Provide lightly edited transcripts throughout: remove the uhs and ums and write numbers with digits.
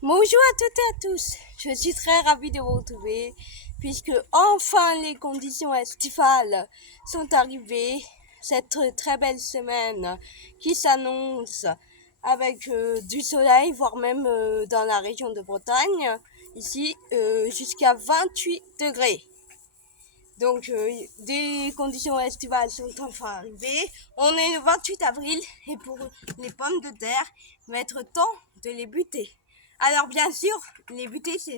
Bonjour à toutes et à tous, je suis très ravie de vous retrouver puisque enfin les conditions estivales sont arrivées, cette très belle semaine qui s'annonce avec du soleil, voire même dans la région de Bretagne, ici jusqu'à 28 degrés. Donc des conditions estivales sont enfin arrivées, on est le 28 avril et pour les pommes de terre, il va être temps de les buter. Alors bien sûr, les buter, ce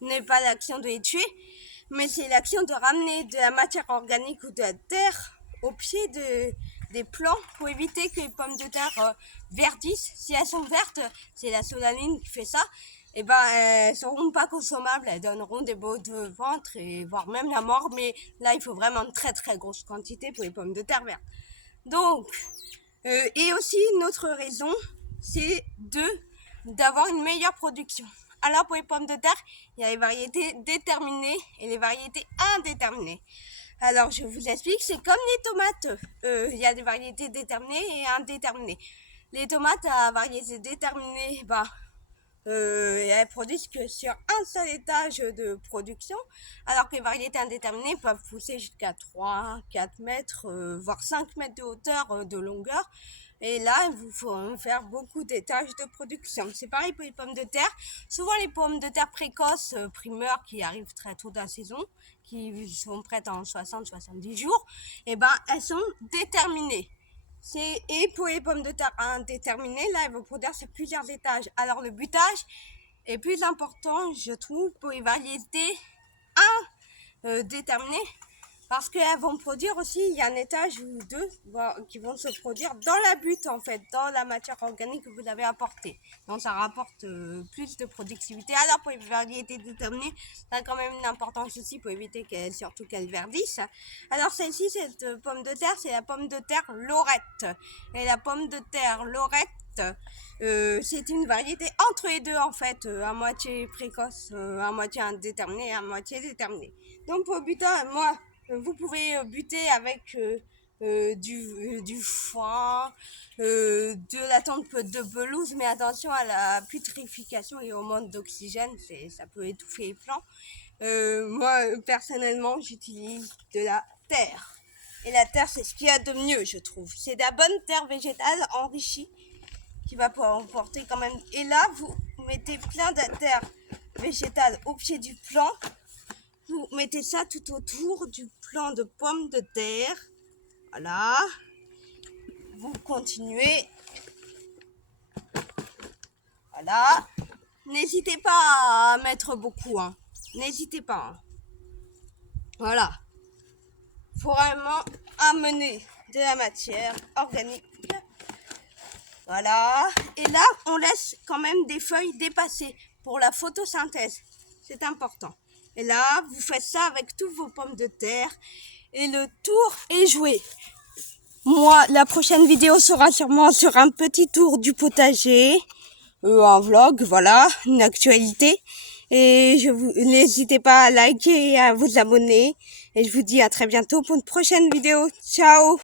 n'est pas l'action de les tuer, mais c'est l'action de ramener de la matière organique ou de la terre au pied des plants pour éviter que les pommes de terre verdissent. Si elles sont vertes, c'est la solanine qui fait ça, et ben elles seront pas consommables, elles donneront des maux de ventre et voire même la mort, mais là il faut vraiment une très très grosse quantité pour les pommes de terre vertes. Donc, et aussi une autre raison, c'est d'avoir une meilleure production. Alors pour les pommes de terre, il y a les variétés déterminées et les variétés indéterminées. Alors je vous explique, c'est comme les tomates. Il y a des variétés déterminées et indéterminées. Les tomates à variété déterminée, elles produisent que sur un seul étage de production, alors que les variétés indéterminées peuvent pousser jusqu'à 3, 4 mètres, voire 5 mètres de hauteur, de longueur. Et là, il vous faut faire beaucoup d'étages de production. C'est pareil pour les pommes de terre. Souvent, les pommes de terre précoces, primeurs, qui arrivent très tôt dans la saison, qui sont prêtes en 60-70 jours, et ben, elles sont déterminées. Et pour les pommes de terre indéterminées, là, elles vont produire sur plusieurs étages. Alors, le butage est plus important, je trouve, pour les variétés indéterminées, parce qu'elles vont produire aussi, il y a un étage ou deux qui vont se produire dans la butte, en fait, dans la matière organique que vous avez apportée. Donc ça rapporte plus de productivité. Alors pour les variétés déterminées, ça a quand même une importance aussi pour éviter surtout qu'elles verdissent. Alors celle-ci, cette pomme de terre, c'est la pomme de terre lorette. Et la pomme de terre lorette, c'est une variété entre les deux en fait, à moitié précoce, à moitié indéterminée et à moitié déterminée. Donc pour butin, moi, vous pouvez buter avec du foin, de la tente de pelouse, mais attention à la putrification et au manque d'oxygène, ça peut étouffer les plants. Moi, personnellement, j'utilise de la terre. Et la terre, c'est ce qu'il y a de mieux, je trouve. C'est de la bonne terre végétale enrichie qui va pouvoir emporter quand même. Et là, vous mettez plein de terre végétale au pied du plant. Vous mettez ça tout autour du plant de pommes de terre. Voilà. Vous continuez. Voilà. N'hésitez pas à mettre beaucoup. Hein. N'hésitez pas. Hein. Voilà. Il faut vraiment amener de la matière organique. Voilà. Et là, on laisse quand même des feuilles dépasser pour la photosynthèse. C'est important. Et là, vous faites ça avec toutes vos pommes de terre. Et le tour est joué. Moi, la prochaine vidéo sera sûrement sur un petit tour du potager. Un vlog, voilà, une actualité. Et n'hésitez pas à liker et à vous abonner. Et je vous dis à très bientôt pour une prochaine vidéo. Ciao!